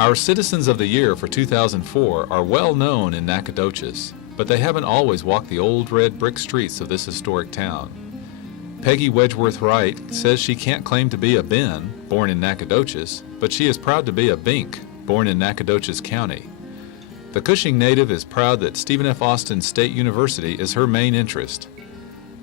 Our Citizens of the Year for 2004 are well known in Nacogdoches, but they haven't always walked the old red brick streets of this historic town. Peggy Wedgeworth Wright says she can't claim to be a Ben, born in Nacogdoches, but she is proud to be a Bink, born in Nacogdoches County. The Cushing native is proud that Stephen F. Austin State University is her main interest.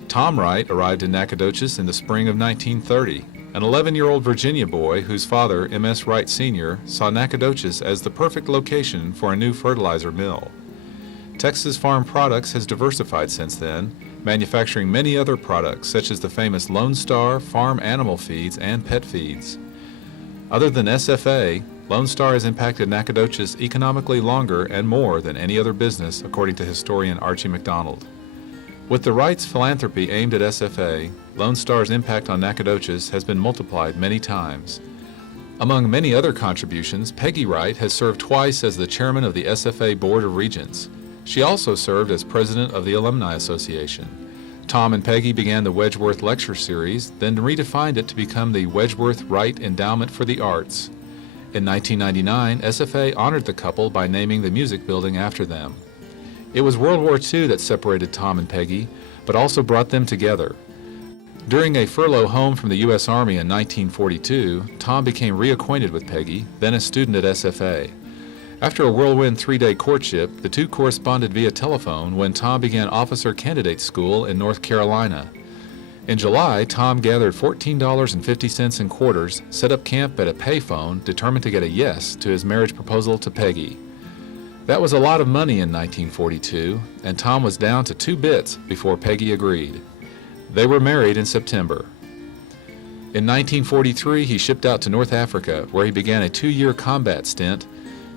Tom Wright arrived in Nacogdoches in the spring of 1930, an 11-year-old Virginia boy whose father, M.S. Wright Sr., saw Nacogdoches as the perfect location for a new fertilizer mill. Texas Farm Products has diversified since then, manufacturing many other products such as the famous Lone Star farm animal feeds and pet feeds. Other than SFA, Lone Star has impacted Nacogdoches economically longer and more than any other business, according to historian Archie McDonald. With the Wright's philanthropy aimed at SFA, Lone Star's impact on Nacogdoches has been multiplied many times. Among many other contributions, Peggy Wright has served twice as the chairman of the SFA Board of Regents. She also served as president of the Alumni Association. Tom and Peggy began the Wedgeworth Lecture Series, then redefined it to become the Wedgeworth Wright Endowment for the Arts. In 1999, SFA honored the couple by naming the music building after them. It was World War II that separated Tom and Peggy, but also brought them together. During a furlough home from the U.S. Army in 1942, Tom became reacquainted with Peggy, then a student at SFA. After a whirlwind 3-day courtship, the two corresponded via telephone when Tom began officer candidate school in North Carolina. In July, Tom gathered $14.50 in quarters, set up camp at a payphone, determined to get a yes to his marriage proposal to Peggy. That was a lot of money in 1942, and Tom was down to 2 bits before Peggy agreed. They were married in September. In 1943, he shipped out to North Africa, where he began a 2-year combat stint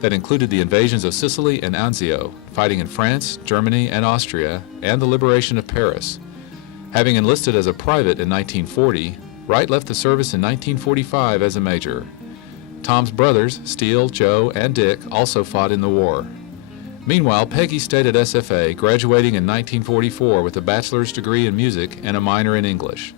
that included the invasions of Sicily and Anzio, fighting in France, Germany, and Austria, and the liberation of Paris. Having enlisted as a private in 1940, Wright left the service in 1945 as a major. Tom's brothers, Steele, Joe, and Dick, also fought in the war. Meanwhile, Peggy stayed at SFA, graduating in 1944 with a bachelor's degree in music and a minor in English.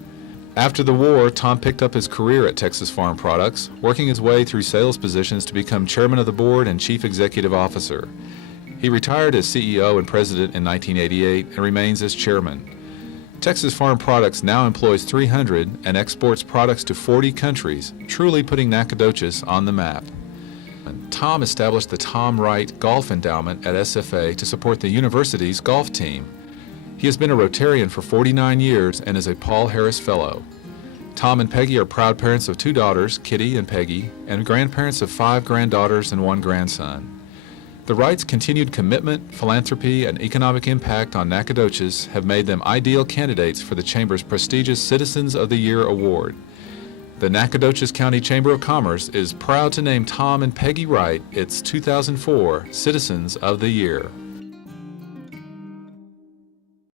After the war, Tom picked up his career at Texas Farm Products, working his way through sales positions to become chairman of the board and chief executive officer. He retired as CEO and president in 1988 and remains as chairman. Texas Farm Products now employs 300 and exports products to 40 countries, truly putting Nacogdoches on the map. Tom established the Tom Wright Golf Endowment at SFA to support the university's golf team. He has been a Rotarian for 49 years and is a Paul Harris Fellow. Tom and Peggy are proud parents of 2 daughters, Kitty and Peggy, and grandparents of 5 granddaughters and 1 grandson. The Wrights' continued commitment, philanthropy, and economic impact on Nacogdoches have made them ideal candidates for the Chamber's prestigious Citizens of the Year award. The Nacogdoches County Chamber of Commerce is proud to name Tom and Peggy Wright its 2004 Citizens of the Year.